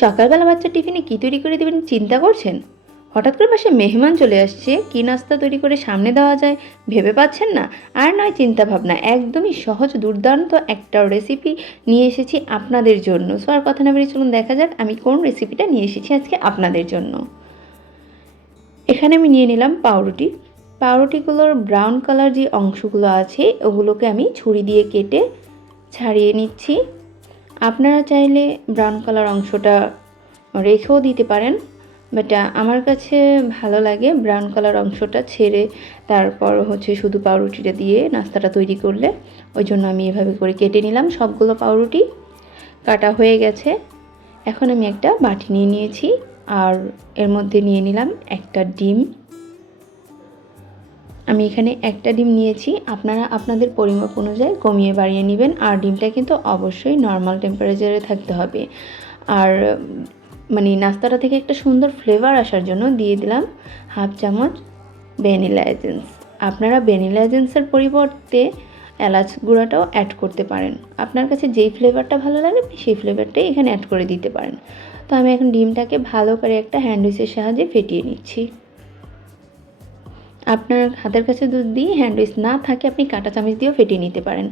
সকালবেলা বাচ্চার টিফিনে কী তৈরি করে দেবেন চিন্তা করছেন? হঠাৎ করে পাশে মেহমান চলে আসছে, কী নাস্তা তৈরি করে সামনে দেওয়া যায় ভেবে পাচ্ছেন না? আর নয় চিন্তা ভাবনা, একদমই সহজ দুর্দান্ত একটা রেসিপি নিয়ে এসেছি আপনাদের জন্য। সো আর কথা না বেরিয়ে চলুন দেখা যাক আমি কোন রেসিপিটা নিয়ে এসেছি আজকে আপনাদের জন্য। এখানে আমি নিয়ে নিলাম পাউরুটি। পাউরুটিগুলোর ব্রাউন কালার যে অংশগুলো আছে ওগুলোকে আমি ছুরি দিয়ে কেটে ছাড়িয়ে নিচ্ছি। আপনারা চাইলে ব্রাউন কালার অংশটা রেখেও দিতে পারেন, বাট আমার কাছে ভালো লাগে ব্রাউন কালার অংশটা ছেড়ে তারপর শুধু পাউরুটিটা দিয়ে নাস্তাটা তৈরি করলে। ওই জন্য আমি এভাবে করে কেটে নিলাম। সবগুলো পাউরুটি কাটা হয়ে গেছে। এখন আমি একটা বাটি নিয়ে নিয়েছি আর এর মধ্যে নিয়ে নিলাম একটা ডিম। আমি এখানে একটা ডিম নিয়েছি, আপনারা আপনাদের পরিমাপ অনুযায়ী কমিয়ে বাড়িয়ে নেবেন। আর ডিমটা কিন্তু অবশ্যই নর্মাল টেম্পারেচারে থাকতে হবে। আর নাস্তাটা থেকে একটা সুন্দর ফ্লেভার আসার জন্য দিয়ে দিলাম হাফ চামচ ভ্যানিলা এসেন্স। আপনারা ভ্যানিলা এসেন্সের পরিবর্তে এলাচ গুঁড়াটাও অ্যাড করতে পারেন। আপনার কাছে যেই ফ্লেভারটা ভালো লাগে আপনি সেই ফ্লেভারটাই এখানে অ্যাড করে দিতে পারেন। তো আমি এখন ডিমটাকে ভালো করে একটা হ্যান্ড উইচের সাহায্যে ফেটিয়ে নিচ্ছি। আপনার হাতের কাছে দুধ দিয়ে হ্যান্ড উইচ না থাকে আপনি কাঁটা চামচ দিয়েও ফেটিয়ে নিতে পারেন।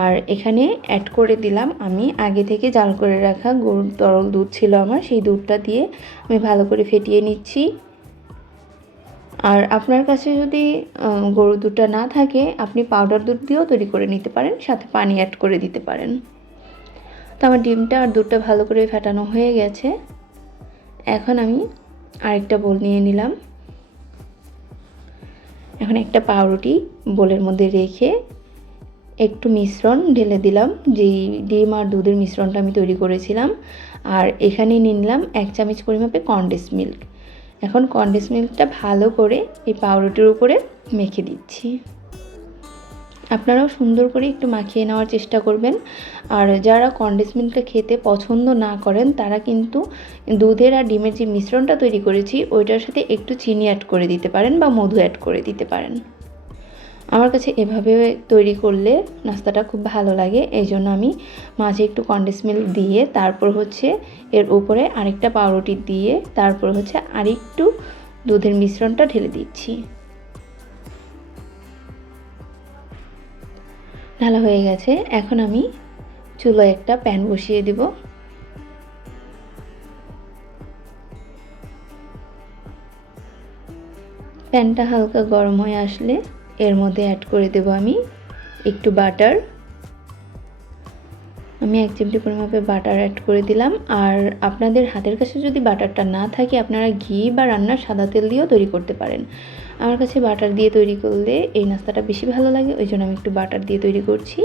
আর এখানে অ্যাড করে দিলাম আমি আগে থেকে জাল করে রাখা গরুর তরল দুধ ছিল আমার, সেই দুধটা দিয়ে আমি ভালো করে ফেটিয়ে নিচ্ছি। আর আপনার কাছে যদি গরুর দুধটা না থাকে আপনি পাউডার দুধ দিয়েও তৈরি করে নিতে পারেন, সাথে পানি অ্যাড করে দিতে পারেন। তো আমার ডিমটা আর দুধটা ভালো করে ফেটানো হয়ে গেছে। এখন আমি আরেকটা বোল নিয়ে নিলাম। এখন একটা পাউরুটি বোলের মধ্যে রেখে একটু মিশ্রণ ঢেলে দিলাম, যেই ডিম আর দুধের মিশ্রণটা আমি তৈরি করেছিলাম। আর এখানে নিয়ে নিলাম 1 চামচ পরিমাপে কনডেন্স মিল্ক। এখন কনডেন্স মিল্কটা ভালো করে এই পাউরুটির উপরে মেখে দিচ্ছি। আপনারাও সুন্দর করে একটু মাখিয়ে নেওয়ার চেষ্টা করবেন। আর যারা কনডেন্স মিল্কটা খেতে পছন্দ না করেন তারা কিন্তু দুধের আর ডিমের যে মিশ্রণটা তৈরি করেছি ওইটার সাথে একটু চিনি অ্যাড করে দিতে পারেন বা মধু অ্যাড করে দিতে পারেন। আমার কাছে এভাবে তৈরি করলে নাস্তাটা খুব ভালো লাগে, এই জন্য আমি মাঝে একটু কনডেন্স মিল্ক দিয়ে তারপর এর উপরে আরেকটা পাউরুটি দিয়ে তারপর আরেকটু দুধের মিশ্রণটা ঢেলে দিচ্ছি। ঢালা হয়ে গেছে। এখন আমি চুলায় একটা প্যান বসিয়ে দেব। প্যানটা হালকা গরম হয়ে আসলে এর মধ্যে অ্যাড করে দেব আমি একটু বাটার। আমি 1 চিমটি পরিমাপে বাটার অ্যাড করে দিলাম। আর আপনাদের হাতের কাছে যদি বাটারটা না থাকে আপনারা ঘি বা রান্নার সাদা তেল দিয়েও তৈরি করতে পারেন। আমার কাছে বাটার দিয়ে তৈরি করলে এই নাস্তাটা বেশি ভালো লাগে, ওই জন্য আমি একটু বাটার দিয়ে তৈরি করছি।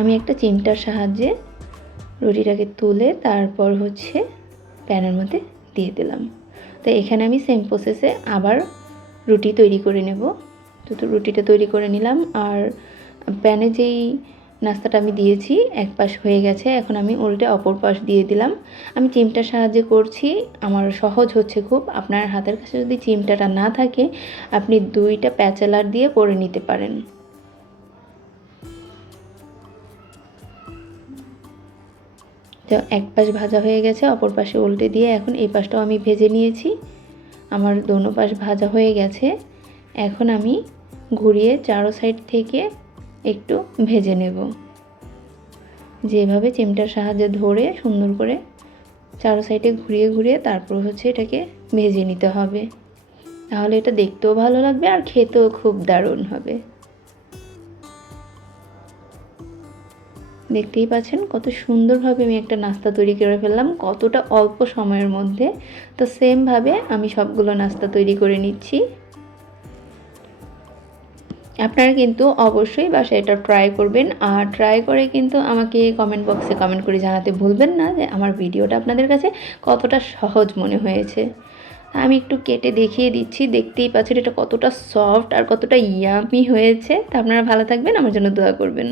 আমি একটা চিমটার সাহায্যে রুটিটাকে তুলে তারপর প্যানের মধ্যে দিয়ে দিলাম। তো এখানে আমি সেম প্রসেসে আবার রুটি তৈরি করে নেব। তো রুটিটা তৈরি করে নিলাম। আর প্যানে যেই নাস্তাটা আমি দিয়েছি এক পাশ হয়ে গেছে, এখন আমি উল্টে অপর পাশ দিয়ে দিলাম। আমি চিমটার সাহায্যে করছি, আমার সহজ হচ্ছে খুব। আপনার হাতের কাছে যদি চিমটাটা না থাকে আপনি 2টা প্যাচেলার দিয়ে করে নিতে পারেন। তো এক পাশ ভাজা হয়ে গেছে, অপর পাশে উল্টে দিয়ে এখন এই পাশটাও আমি ভেজে নিয়েছি। আমার দোনো পাশ ভাজা হয়ে গেছে। এখন আমি ঘুরিয়ে চারো সাইড থেকে একটু ভেজে নেব। যেভাবে চিমটার সাহায্যে ধরে সুন্দর করে চারো সাইডে ঘুরিয়ে ঘুরিয়ে তারপর এটাকে ভেজে নিতে হবে। তাহলে এটা দেখতেও ভালো লাগবে আর খেতেও খুব দারুণ হবে। দেখতেই পাচ্ছেন কত সুন্দরভাবে আমি একটা নাস্তা তৈরি করে ফেললাম, কতটা অল্প সময়ের মধ্যে। তো সেমভাবে আমি সবগুলো নাস্তা তৈরি করে নিচ্ছি। আপনারা কিন্তু অবশ্যই বাসায় এটা ট্রাই করবেন। আর ট্রাই করে কিন্তু আমাকে কমেন্ট বক্সে কমেন্ট করে জানাতে ভুলবেন না যে আমার ভিডিওটা আপনাদের কাছে কতটা সহজ মনে হয়েছে। আমি একটু কেটে দেখিয়ে দিচ্ছি, দেখতেই পাচ্ছেন এটা কতটা সফট আর কতটা ইয়ামি হয়েছে। তা আপনারা ভালো থাকবেন, আমার জন্য দোয়া করবেন।